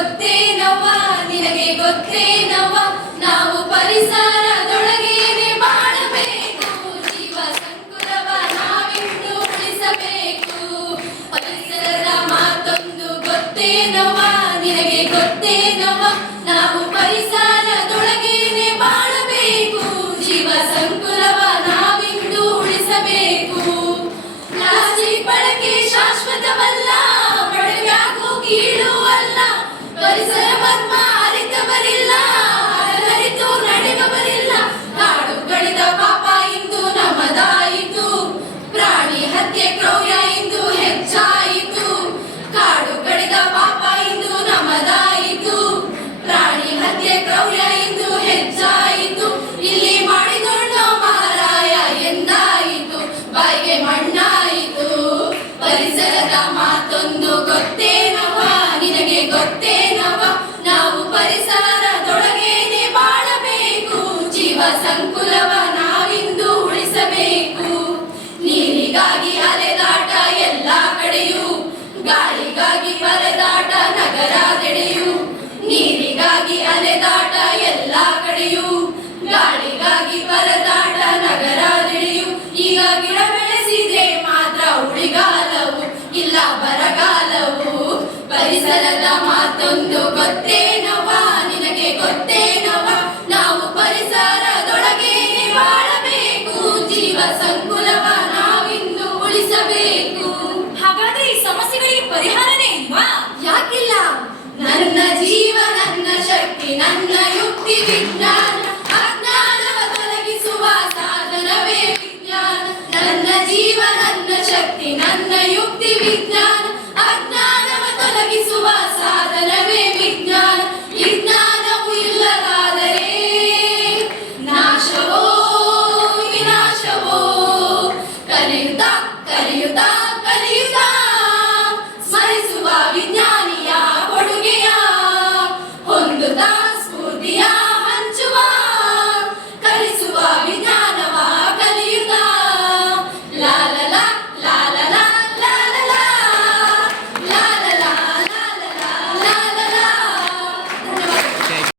ಗೊತ್ತೇನವ್ವ ನಿನಗೆ ಗೊತ್ತೇನವ್ವ ನಾವು ಪರಿಸರದೊಳಗೇನೆ ಬಾಳಬೇಕು ಜೀವ ಸಂಕುಲವ ನಾವಿಂದು ಉಳಿಸಬೇಕು ಪರಿಸರದ ಮಾತೊಂದು ಗೊತ್ತೇನವ್ವ ನಿನಗೆ ಗೊತ್ತೇನವ್ವ ನಾವು ಪರಿಸರದೊಳಗೇನೆ ಬಾಳಬೇಕು ಜೀವ ಸಂಕುಲವ ನಾವಿಂದು ಉಳಿಸಬೇಕು ಪ್ಲಾಸ್ಟಿಕ್ ಬಳಕೆ ಶಾಶ್ವತವಲ್ಲ ಕೀಳು ಅಲ್ಲ ಪರಿಸರ ಮರ್ಮ ಅರಿತವರಿಲ್ಲ ಅರಿತು ನಡೆಯುವವರಿಲ್ಲ ಕಾಡು ಕಡಿದ ಪಾಪ ಇಂದು ನಮ್ಮದಾಯಿತು ಪ್ರಾಣಿ ಹತ್ಯೆ ಕ್ರೌರ್ಯ ಇಂದು ಹೆಚ್ಚಾಯಿತು ಕಾಡು ಕಡಿದ ಪಾಪ ಇಂದು ನಮ್ಮದಾಯಿತು ಪ್ರಾಣಿ ಹತ್ಯೆ ಕ್ರೌರ್ಯ ಇಂದು ಹೆಚ್ಚಾಯಿತು ಇಲ್ಲಿ ಮಾಡಿದೊಣ್ಣು ಮಹಾರಾಯ ಎಂದಾಯಿತು ಬಾಯಿಗೆ ಮಣ್ಣಾಯಿತು ಪರಿಸರದ ಮಾತೊಂದು ಗೊತ್ತೇನವ್ವ ನಿನಗೆ ಗೊತ್ತೇನವ್ವ ನಾವು ಪರಿಸರದೊಳಗೇನೆ ಬಾಳಬೇಕು ಜೀವ ಸಂಕುಲವ ನಾವಿಂದು ಉಳಿಸಬೇಕು ನೀರಿಗಾಗಿ ಅಲೆದಾಟ ಎಲ್ಲ ಕಡೆಯೂ ಗಾಳಿಗಾಗಿ ಪರದಾಟ ನಗರದೆಡೆಯೂ ನೀರಿಗಾಗಿ ಅಲೆದಾಟ ಎಲ್ಲ ಕಡೆಯೂ ಗಾಳಿಗಾಗಿ ಪರದಾಟ ನಗರದೆಡೆಯೂ ಈಗ ಗಿಡ ಬೆಳೆಸಿದ್ರೆ ಮಾತ್ರ ಉಳಿಗಾಲವು ಇಲ್ಲ ಬರಗಾಲವು ಪರಿಸರದ ಮಾತೊಂದು ಗೊತ್ತೇನವ್ವ ನಿನಗೆ ಗೊತ್ತೇ